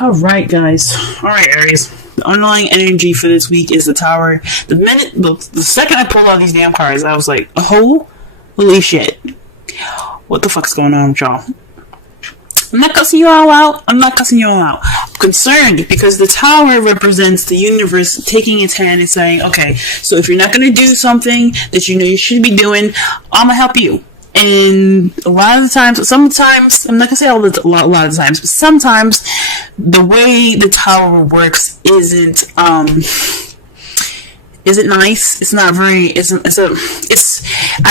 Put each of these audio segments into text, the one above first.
Alright, guys. Alright, Aries. The underlying energy for this week is the Tower. The second I pulled out these damn cards, I was like, oh, holy shit. What the fuck's going on with y'all? I'm not cussing you all out. I'm concerned because the Tower represents the universe taking its hand and saying, okay, so if you're not going to do something that you know you should be doing, I'm going to help you. And a lot of the times, sometimes, I'm not gonna say a lot of the times, but sometimes the way the Tower works isn't nice. It's not very, I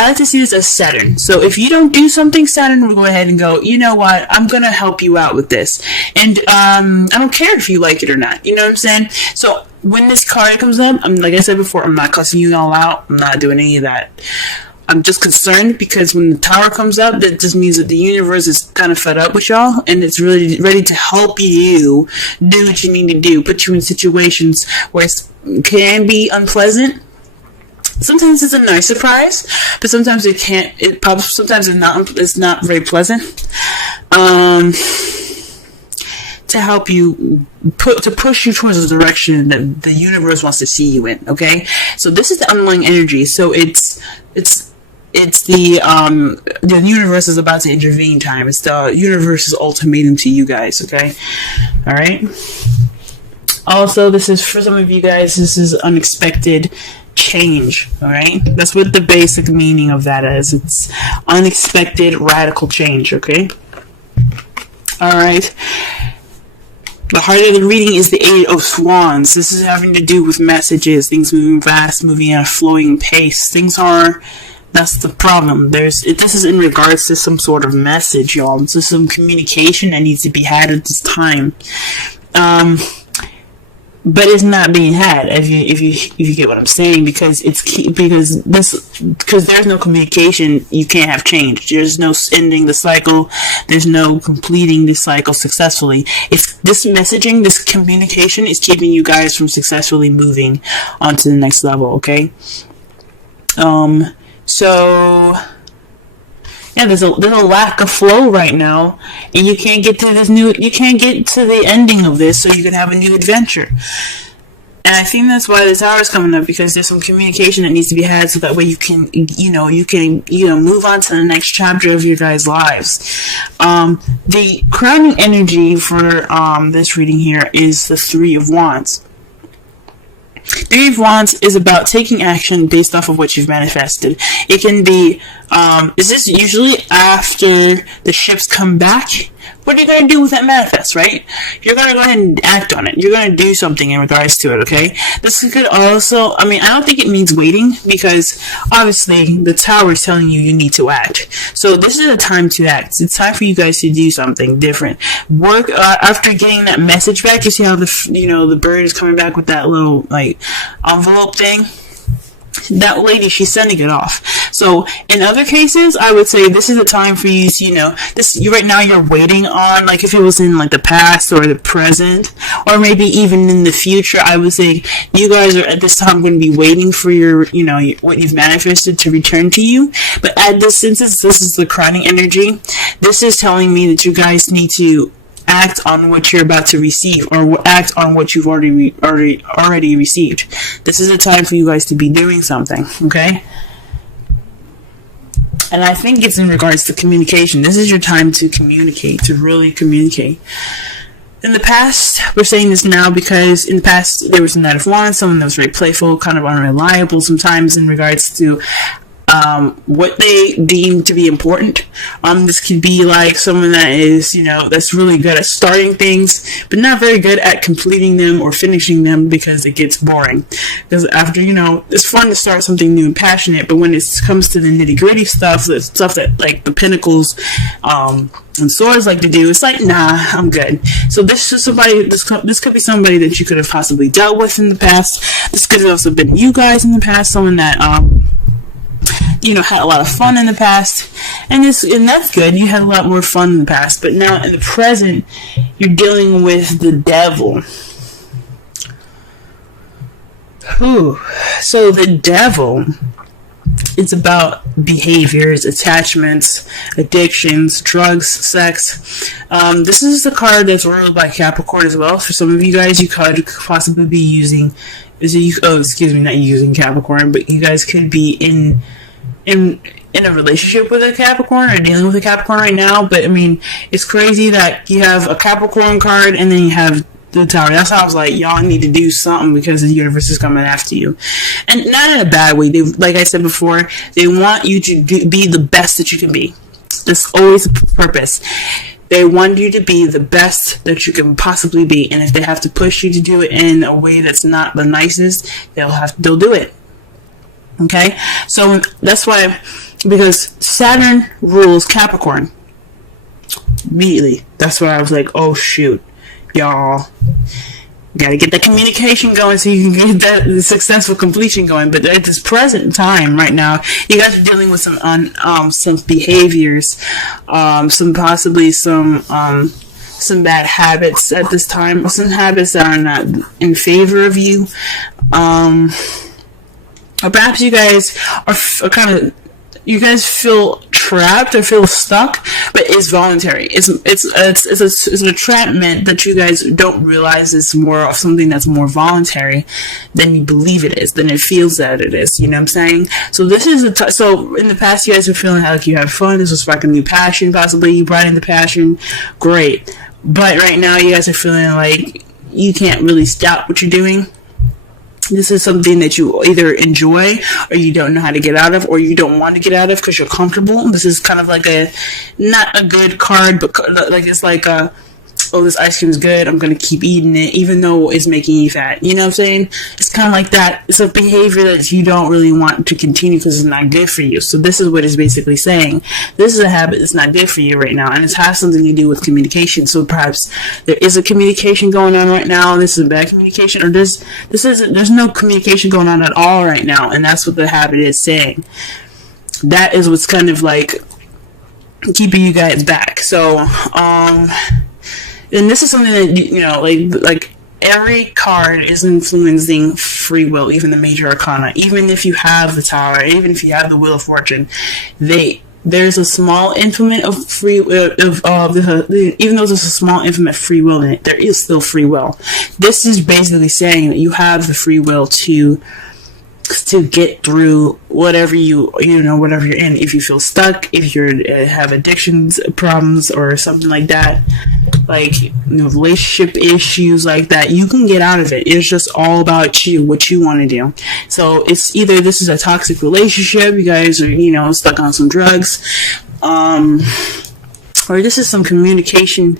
like to see this as Saturn. So if you don't do something, Saturn will go ahead and go, you know what, I'm gonna help you out with this. And, I don't care if you like it or not. You know what I'm saying? So when this card comes up, like I said before, I'm not cussing you all out. I'm not doing any of that. I'm just concerned because when the Tower comes up, that just means that the universe is kind of fed up with y'all and it's really ready to help you do what you need to do, put you in situations where it can be unpleasant. Sometimes it's a nice surprise, but sometimes it can't. Sometimes it's not very pleasant. To help you to push you towards the direction that the universe wants to see you in. Okay, so this is the underlying energy. So it's the universe is about to intervene time. It's the universe's ultimatum to you guys. Okay, all right. Also, this is for some of you guys. This is unexpected change. All right, that's what the basic meaning of that is. It's unexpected radical change. Okay, all right. The heart of the reading is the Eight of Wands. This is having to do with messages, things moving fast, moving at a flowing pace. That's the problem. This is in regards to some sort of message, y'all. This is some communication that needs to be had at this time. But it's not being had, if you get what I'm saying, because there's no communication, you can't have change. There's no ending the cycle. There's no completing the cycle successfully. If this messaging, this communication is keeping you guys from successfully moving on to the next level, okay? So yeah, there's a lack of flow right now, and you can't get to the ending of this, so you can have a new adventure. And I think that's why the Tower is coming up, because there's some communication that needs to be had, so that way you can move on to the next chapter of your guys' lives. The crowning energy for this reading here is the Three of Wands. Three of Wands is about taking action based off of what you've manifested. It can be, is this usually after the ships come back? What are you going to do with that manifest, right? You're going to go ahead and act on it. You're going to do something in regards to it, okay? This could also, I don't think it means waiting, because obviously the Tower is telling you need to act. So this is a time to act. It's time for you guys to do something different. Work, after getting that message back, you see how the bird is coming back with that little, envelope thing? That lady, she's sending it off. So in other cases, I would say this is a time for you to, right now you're waiting on, if it was in the past or the present, or maybe even in the future, I would say you guys are at this time going to be waiting for your, what you've manifested to return to you. But since this is the crowning energy, this is telling me that you guys need to act on what you're about to receive, or act on what you've already received. This is a time for you guys to be doing something, okay? And I think it's in regards to communication. This is your time to communicate, to really communicate. In the past, we're saying this now because in the past there was a Knight of Wands, someone that was very playful, kind of unreliable sometimes in regards to what they deem to be important. This could be someone that is, that's really good at starting things, but not very good at completing them or finishing them, because it gets boring. Because after, it's fun to start something new and passionate, but when it comes to the nitty gritty stuff, the stuff that the Pentacles, and swords like to do, it's nah, I'm good. So this is somebody, this could be somebody that you could have possibly dealt with in the past. This could have also been you guys in the past, someone that, had a lot of fun in the past, and that's good. You had a lot more fun in the past, but now in the present, you're dealing with the devil. So the devil It's about behaviors, attachments, addictions, drugs, sex. This is the card that's ruled by Capricorn as well. For some of you guys, you could possibly be using, not using Capricorn, but you guys could be in a relationship with a Capricorn or dealing with a Capricorn right now. But I mean, it's crazy that you have a Capricorn card and then you have the Tower. That's how I was like, y'all need to do something because the universe is coming after you, and not in a bad way. They, like I said before, they want you to be the best that you can be. That's always the purpose. They want you to be the best that you can possibly be, and if they have to push you to do it in a way that's not the nicest, they'll do it. Okay, so that's why, because Saturn rules Capricorn. Immediately, that's why I was like, oh shoot. Y'all gotta get the communication going so you can get that successful completion going. But at this present time right now, you guys are dealing with some behaviors, some bad habits at this time, some habits that are not in favor of you, or perhaps you guys are kind of, you guys feel trapped or feel stuck, but it's voluntary. It's an entrapment that you guys don't realize is more of something that's more voluntary than you believe it is, than it feels that it is. You know what I'm saying? So this is so in the past, you guys are feeling like you had fun. This was like a new passion, possibly you brought in the passion. Great, but right now you guys are feeling like you can't really stop what you're doing. This is something that you either enjoy or you don't know how to get out of, or you don't want to get out of because you're comfortable. This is kind of like not a good card, but like it's like oh, this ice cream is good, I'm going to keep eating it, even though it's making you fat. You know what I'm saying? It's kind of like that. It's a behavior that you don't really want to continue because it's not good for you. So this is what it's basically saying. This is a habit that's not good for you right now, and it has something to do with communication. So perhaps there is a communication going on right now. This is a bad communication, or there's no communication going on at all right now, and that's what the habit is saying. That is what's kind of like keeping you guys back. So, and this is something that, like every card is influencing free will, even the major arcana. Even if you have the Tower, even if you have the Wheel of Fortune, there's a small influence of free will, even though there's a small influence of free will in it, there is still free will. This is basically saying that you have the free will to get through whatever whatever you're in. If you feel stuck, if you have addictions problems or something like that, like relationship issues like that, you can get out of it. It's just all about you, what you want to do. So it's either this is a toxic relationship, you guys are stuck on some drugs, or this is some communication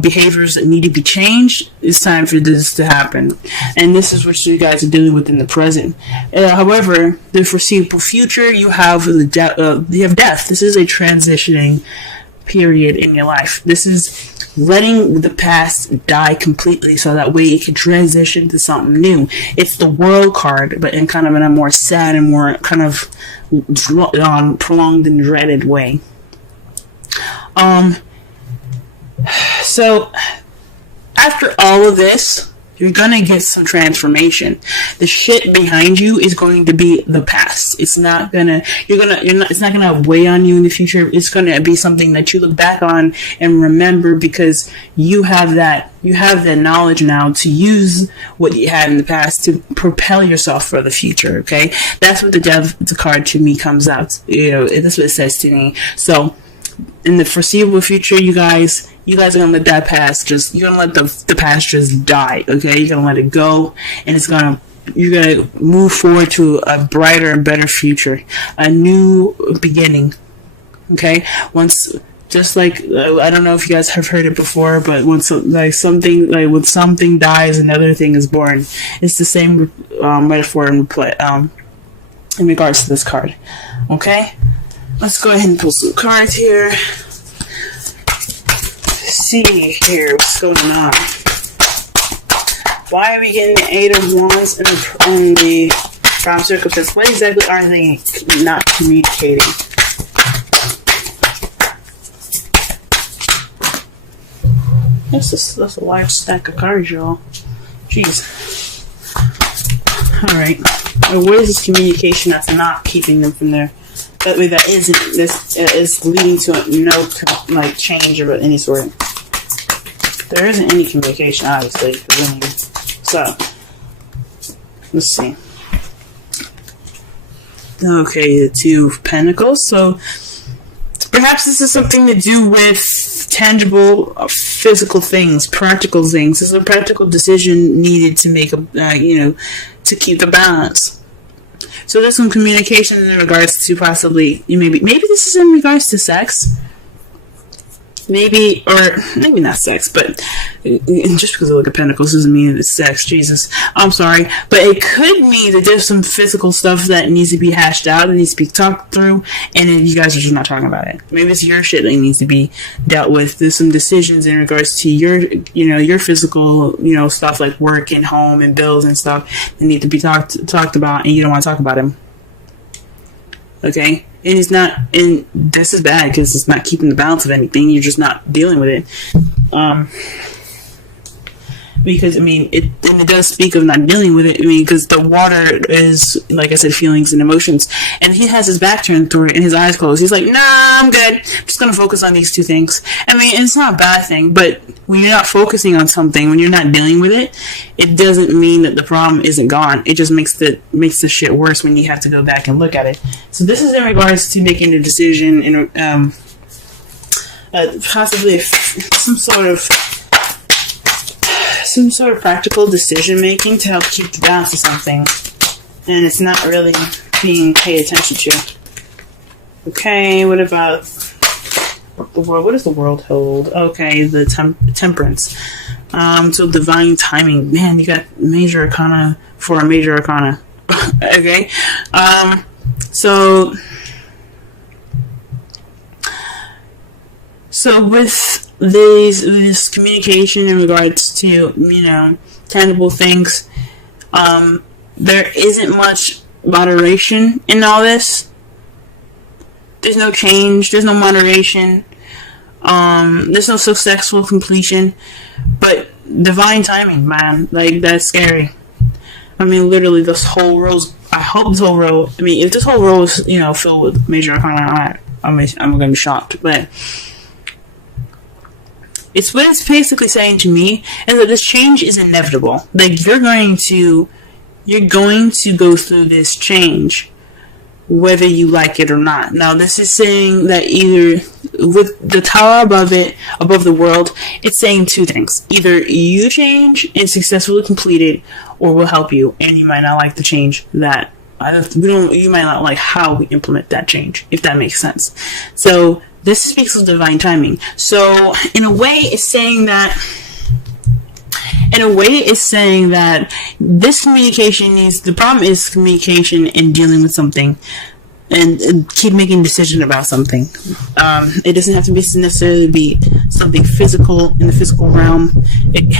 behaviors that need to be changed. It's time for this to happen, and this is what you guys are dealing with in the present. However, the foreseeable future, you have death. This is a transitioning period in your life. This is letting the past die completely so that way it can transition to something new. It's the World card, but in kind of a more sad and more kind of prolonged and dreaded way. So after all of this, you're gonna get some transformation. The shit behind you is going to be the past. It's not gonna weigh on you in the future. It's gonna be something that you look back on and remember, because you have that knowledge now to use what you had in the past to propel yourself for the future. Okay, that's what the card to me comes out. That's what it says to me. So in the foreseeable future, you guys are gonna let that past you're gonna let the past just die. Okay, you're gonna let it go, and you're gonna move forward to a brighter and better future, a new beginning. Okay, just like I don't know if you guys have heard it before, but when something dies, another thing is born. It's the same metaphor in regards to this card. Okay. Let's go ahead and pull some cards here. See here what's going on. Why are we getting the Eight of Wands in the Prime Circumstance? What exactly are they not communicating? That's a large stack of cards, y'all. Jeez. Alright. Or what is this communication that's not keeping them from there? That way, that isn't, this is leading to no, like, change of any sort. There isn't any communication, obviously. So, let's see. Okay, the Two of Pentacles. So, perhaps this is something to do with tangible, physical things, practical things. There's a practical decision needed to make to keep the balance. So there's some communication in regards to possibly, maybe this is in regards to sex. Maybe not sex, but just because I look at pentacles doesn't mean it's sex. Jesus, I'm sorry, but it could mean that there's some physical stuff that needs to be hashed out, that needs to be talked through, and then you guys are just not talking about it. Maybe it's your shit that needs to be dealt with. There's some decisions in regards to your physical, stuff like work and home and bills and stuff that need to be talked about, and you don't want to talk about them. Okay. And it's not, and this is bad because it's not keeping the balance of anything. You're just not dealing with it. Because, it does speak of not dealing with it. Because the water is, like I said, feelings and emotions. And he has his back turned toward it and his eyes closed. He's like, nah, I'm good. I'm just going to focus on these two things. It's not a bad thing, but when you're not focusing on something, when you're not dealing with it, it doesn't mean that the problem isn't gone. It just makes the shit worse when you have to go back and look at it. So this is in regards to making a decision in, possibly some sort of practical decision making to help keep the balance of something, and it's not really being paid attention to. Okay, what about the world? What does the world hold? Okay, the temperance. So divine timing. Man, you got major arcana for a major arcana. Okay, So with this communication in regards to, tangible things, there isn't much moderation in all this. There's no change, there's no moderation, there's no successful completion, but divine timing, man, like, that's scary. Literally, this whole row, I hope this whole row, if this whole row is, filled with major arcana, I'm gonna be shocked, but it's what it's basically saying to me is that this change is inevitable. Like, you're going to go through this change, whether you like it or not. Now, this is saying that either with the tower above the world, it's saying two things. Either you change and successfully complete it, or we'll help you, and you might not like the change that you might not like how we implement that change, if that makes sense. So this speaks of divine timing. So in a way, it's saying that this communication the problem is communication and dealing with something, and keep making decisions about something. It doesn't have to necessarily be something physical in the physical realm. It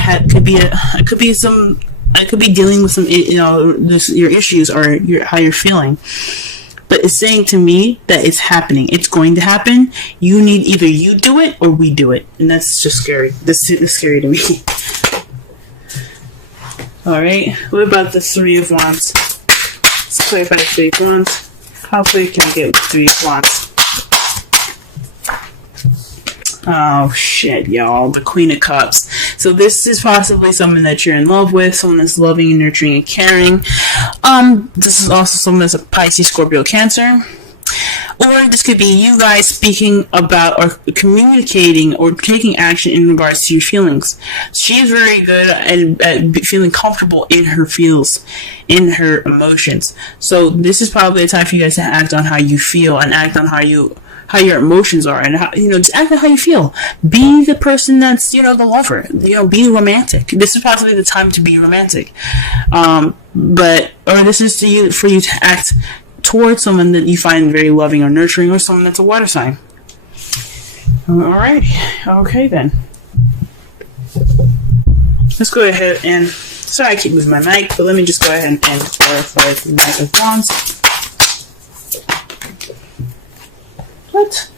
could be dealing with some, your issues or how you're feeling. But it's saying to me that it's happening. It's going to happen. Either you do it or we do it. And that's just scary. This is scary to me. Alright. What about the Three of Wands? Let's clarify the Three of Wands. How quick can I get with Three of Wands? Oh shit, y'all. The Queen of Cups. So this is possibly someone that you're in love with, someone that's loving and nurturing and caring. This is also someone that's a Pisces, Scorpio, Cancer. Or this could be you guys speaking about or communicating or taking action in regards to your feelings. She's very good at feeling comfortable in her feels, in her emotions. So this is probably a time for you guys to act on how you feel and act on how your emotions are, and how, just act on how you feel. Be the person that's, the lover. Be romantic. This is possibly the time to be romantic. Or this is for you to act towards someone that you find very loving or nurturing, or someone that's a water sign. Alright. Okay then. Let's go ahead and, sorry I keep moving my mic, but let me just go ahead and clarify the Knight of Wands. What?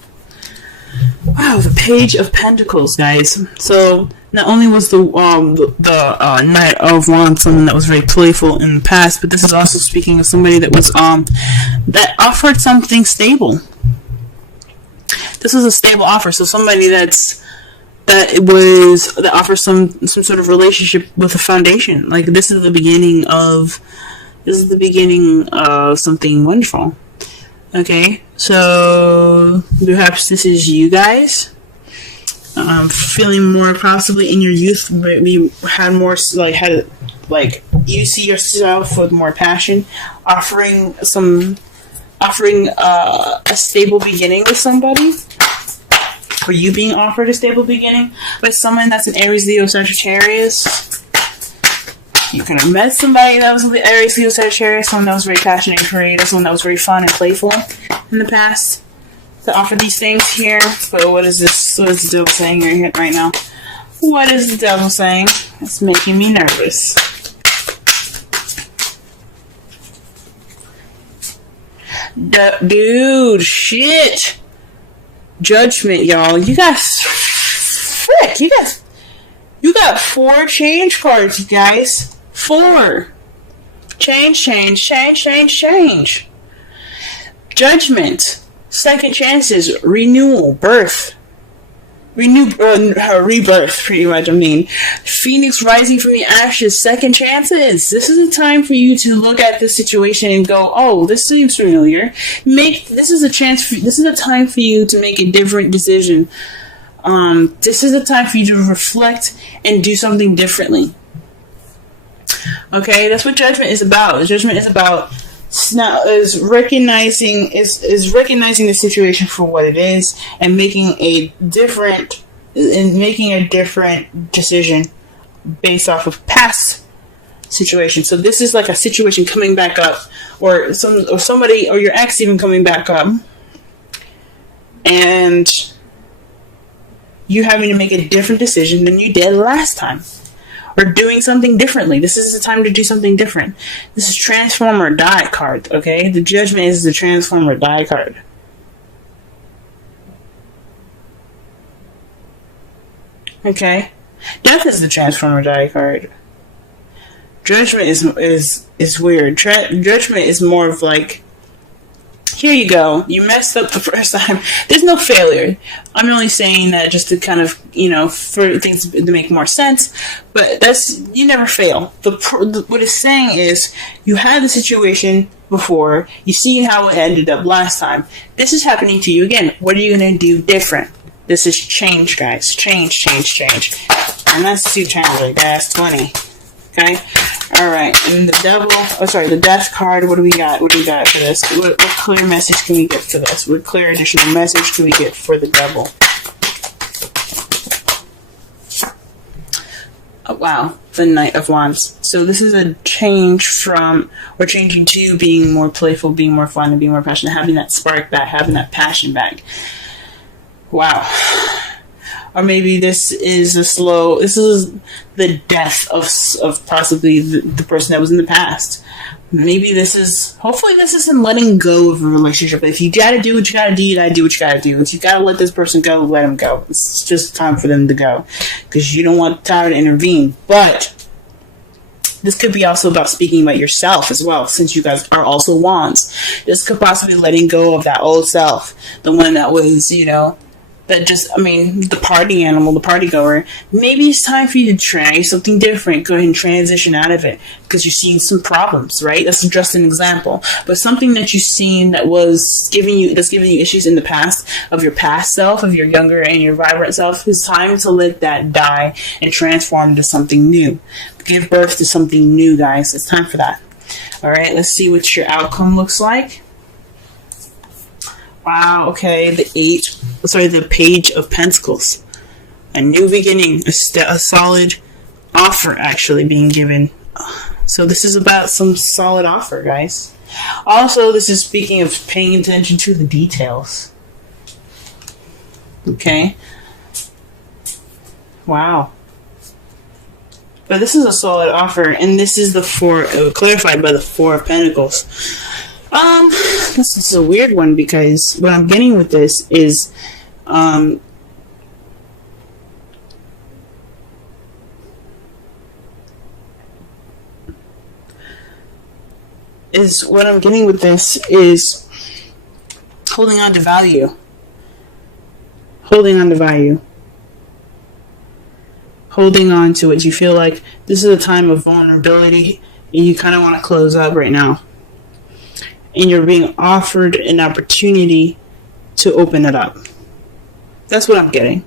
Wow. Wow, the Page of Pentacles, guys. So not only was the Knight of Wands someone that was very playful in the past, but this is also speaking of somebody that was that offered something stable. This was a stable offer, so somebody that offers some sort of relationship with a foundation. Like this is the beginning of something wonderful. Okay, so perhaps this is you guys. Feeling more possibly in your youth, you had more you see yourself with more passion, offering a stable beginning with somebody, or you being offered a stable beginning with someone that's an Aries, Leo, Sagittarius. You could have met somebody that was an Aries, Leo, Sagittarius, someone that was very passionate and creative, someone that was very fun and playful in the past to offer these things here. But what is this? What is the devil saying right now? What is the devil saying? It's making me nervous. Dude, shit. Judgment, y'all. You got 4 change cards, you guys. 4. Change. Judgment. Second chances. Renewal. Birth. Rebirth, pretty much. I mean, Phoenix rising from the ashes. Second chances. This is a time for you to look at the situation and go, "Oh, this seems familiar." This is a time for you to make a different decision. This is a time for you to reflect and do something differently. Okay, that's what judgment is about. Judgment is about recognizing the situation for what it is and making a different decision based off of past situations. So this is like a situation coming back up, or somebody or your ex even coming back up, and you having to make a different decision than you did last time, or doing something differently. This is the time to do something different. This is transform or die card, okay? The Judgment is the transform or die card. Okay? Death is the transform or die card. Judgment is weird. Judgment is more of like, here you go. You messed up the first time. There's no failure. I'm only saying that just to kind of, for things to make more sense. But you never fail. What it's saying is, you had the situation before. You see how it ended up last time. This is happening to you again. What are you going to do different? This is change, guys. Change. And that's 2 times, that's 20. Okay? Alright, and the death card, what do we got? What do we got for this? What clear message can we get for this? What clear additional message can we get for the devil? Oh, wow, the Knight of Wands. So this is a change we're changing to being more playful, being more fun, and being more passionate, having that spark back, having that passion back. Wow. Or maybe this is the death of possibly the person that was in the past. Maybe hopefully this isn't letting go of a relationship. If you gotta do what you gotta do, you gotta do what you gotta do. If you gotta let this person go, let them go. It's just time for them to go. Because you don't want time to intervene. But this could be also about speaking about yourself as well, since you guys are also wands. This could possibly be letting go of that old self. The one that was, the party animal, the party goer. Maybe it's time for you to try something different. Go ahead and transition out of it because you're seeing some problems, right? That's just an example. But something that you've seen that's giving you issues in the past, of your past self, of your younger and your vibrant self, it's time to let that die and transform into something new. Give birth to something new, guys. It's time for that. All right, let's see what your outcome looks like. Wow, okay, the Page of Pentacles. A new beginning, a solid offer actually being given. So this is about some solid offer, guys. Also, this is speaking of paying attention to the details. Okay. Wow. But this is a solid offer, and this is clarified by the 4 of Pentacles. This is a weird one because what I'm getting with this is, is what I'm getting with this is holding on to value. Holding on to value. Holding on to it. You feel like this is a time of vulnerability and you kind of want to close up right now. And you're being offered an opportunity to open it up. That's what I'm getting.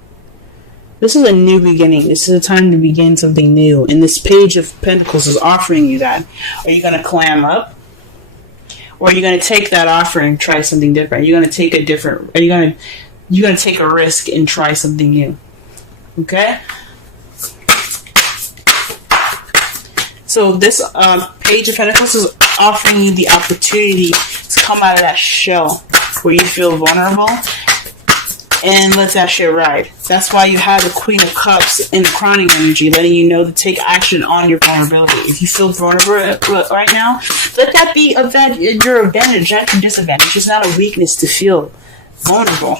This is a new beginning. This is a time to begin something new. And this Page of Pentacles is offering you that. Are you going to clam up? Or are you going to take that offer and try something different? Are you going to take a different... You're going to take a risk and try something new. Okay? So this Page of Pentacles is offering you the opportunity to come out of that shell where you feel vulnerable and let that shit ride. That's why you have the Queen of Cups in the crowning energy, letting you know to take action on your vulnerability. If you feel vulnerable right now, let that be your advantage, not your disadvantage. It's not a weakness to feel vulnerable.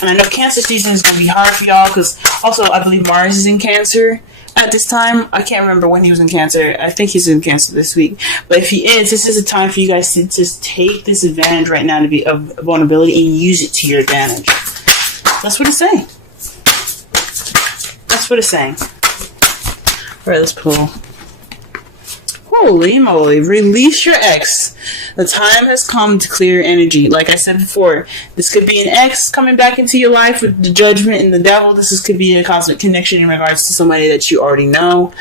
And I know Cancer season is going to be hard for y'all because also I believe Mars is in Cancer at this time. I can't remember when he was in Cancer. I think he's in Cancer this week. But if he is, this is a time for you guys to just take this advantage right now to be of vulnerability and use it to your advantage. That's what it's saying. That's what it's saying. Alright, let's pull. Holy moly. Release your ex. The time has come to clear energy. Like I said before, this could be an ex coming back into your life with the Judgment and the Devil. This could be a cosmic connection in regards to somebody that you already know.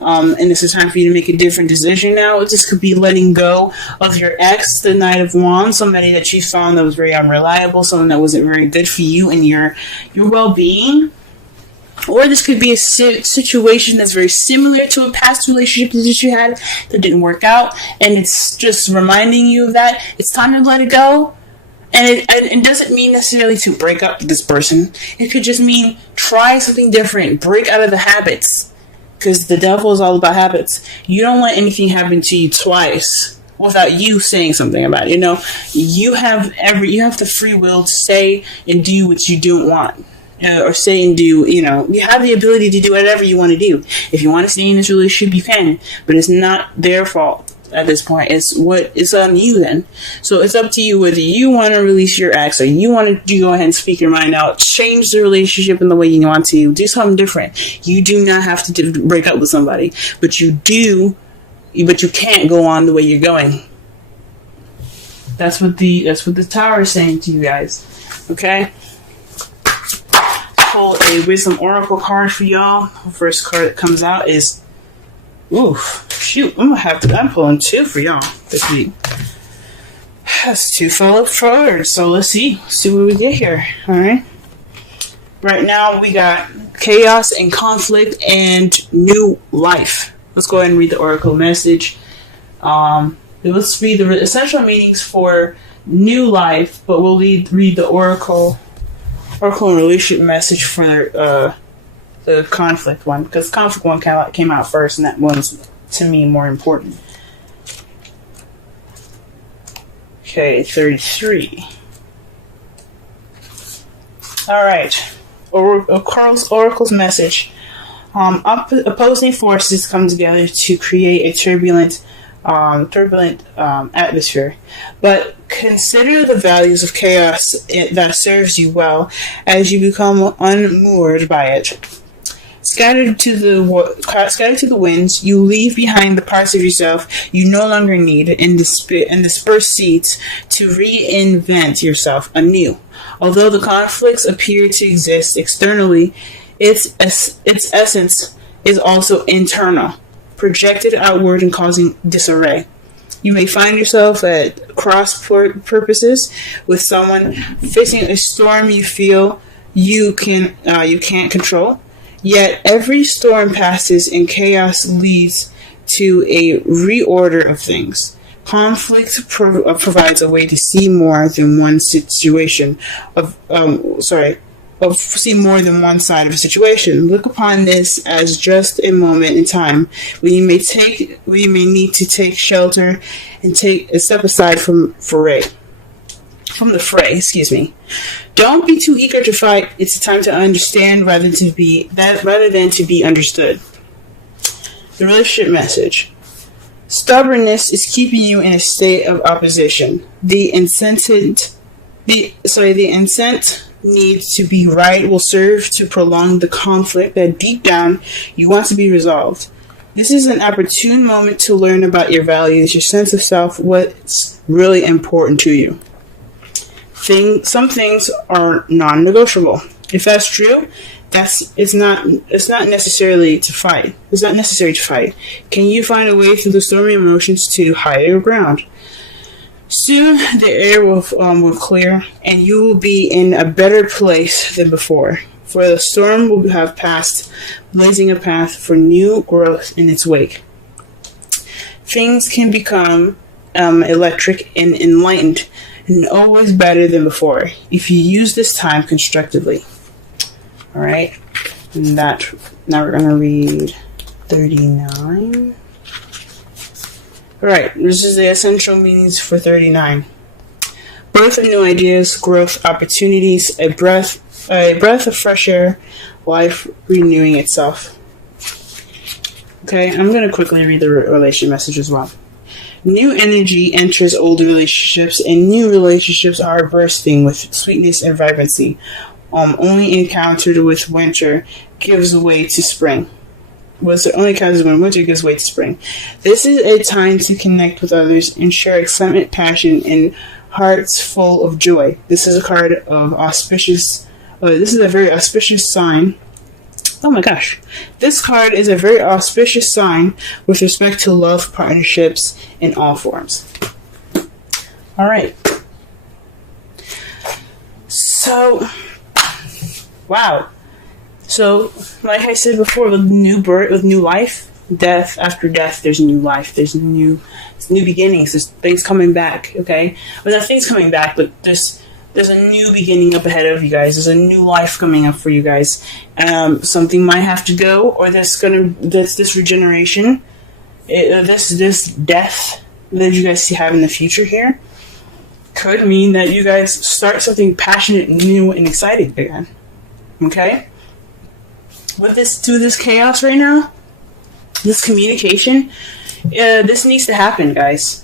And this is time for you to make a different decision now. This could be letting go of your ex, the Knight of Wands, somebody that you found that was very unreliable, someone that wasn't very good for you and your well-being. Or this could be a situation that's very similar to a past relationship that you had that didn't work out. And it's just reminding you of that. It's time to let it go. And it doesn't mean necessarily to break up with this person. It could just mean try something different. Break out of the habits. Because the Devil is all about habits. You don't let anything happen to you twice without you saying something about it. You know, you have the free will to say and do what you don't want. Or say and do, you have the ability to do whatever you want to do. If you want to stay in this relationship, you can. But it's not their fault at this point. It's on you then. So it's up to you whether you want to release your ex or you want to go ahead and speak your mind out. Change the relationship in the way you want to. Do something different. You do not have to break up with somebody. But you can't go on the way you're going. That's what the Tower is saying to you guys. Okay? Pull a Wisdom Oracle card for y'all. The first card that comes out is, I'm pulling two for y'all this week. That's two fell forward. So let's see what we get here. All right. Right now we got chaos and conflict and new life. Let's go ahead and read the Oracle message. Let's read the essential meanings for new life, but we'll read the Oracle and relationship message for the conflict one, because conflict one came out first, and that one's to me more important. Okay, 33. All right, Oracle's message. Opposing forces come together to create a turbulent atmosphere, but consider the values of chaos that serves you well as you become unmoored by it. Scattered to the winds, you leave behind the parts of yourself you no longer need and disperse seeds to reinvent yourself anew. Although the conflicts appear to exist externally, its essence is also internal, projected outward and causing disarray. You may find yourself at cross purposes with someone facing a storm you feel you can't control. Yet every storm passes and chaos leads to a reorder of things. Conflict provides a way to see more than one situation see more than one side of a situation. Look upon this as just a moment in time when you may need to take shelter and take a step aside from the fray. Don't be too eager to fight. It's a time to understand rather than to be understood. The relationship message. Stubbornness is keeping you in a state of opposition. The incent needs to be right will serve to prolong the conflict that deep down you want to be resolved. This is an opportune moment to learn about your values, your sense of self, what's really important to you. Some things are non-negotiable. If that's true, it's not necessarily to fight. It's not necessary to fight. Can you find a way through the stormy emotions to higher ground? Soon the air will clear, and you will be in a better place than before. For the storm will have passed, blazing a path for new growth in its wake. Things can become electric and enlightened, and always better than before, if you use this time constructively. Alright, and now we're going to read 39. Alright, this is the essential meanings for 39. Birth of new ideas, growth, opportunities, a breath of fresh air, life renewing itself. Okay, I'm going to quickly read the relation message as well. New energy enters old relationships, and new relationships are bursting with sweetness and vibrancy. Only encountered with winter gives way to spring. Only encounters when winter gives way to spring. This is a time to connect with others and share excitement, passion, and hearts full of joy. This is a card of auspicious. This is a very auspicious sign. Oh my gosh. This card is a very auspicious sign with respect to love, partnerships in all forms. Alright. So, wow. So, like I said before, with new birth, with new life, death after death, there's new life. There's new beginnings. There's things coming back, okay? Well, not things coming back, but there's a new beginning up ahead of you guys. There's a new life coming up for you guys. Something might have to go, or this regeneration, this death that you guys have in the future here could mean that you guys start something passionate, new, and exciting again. Okay? With this chaos right now, this communication, this needs to happen, guys.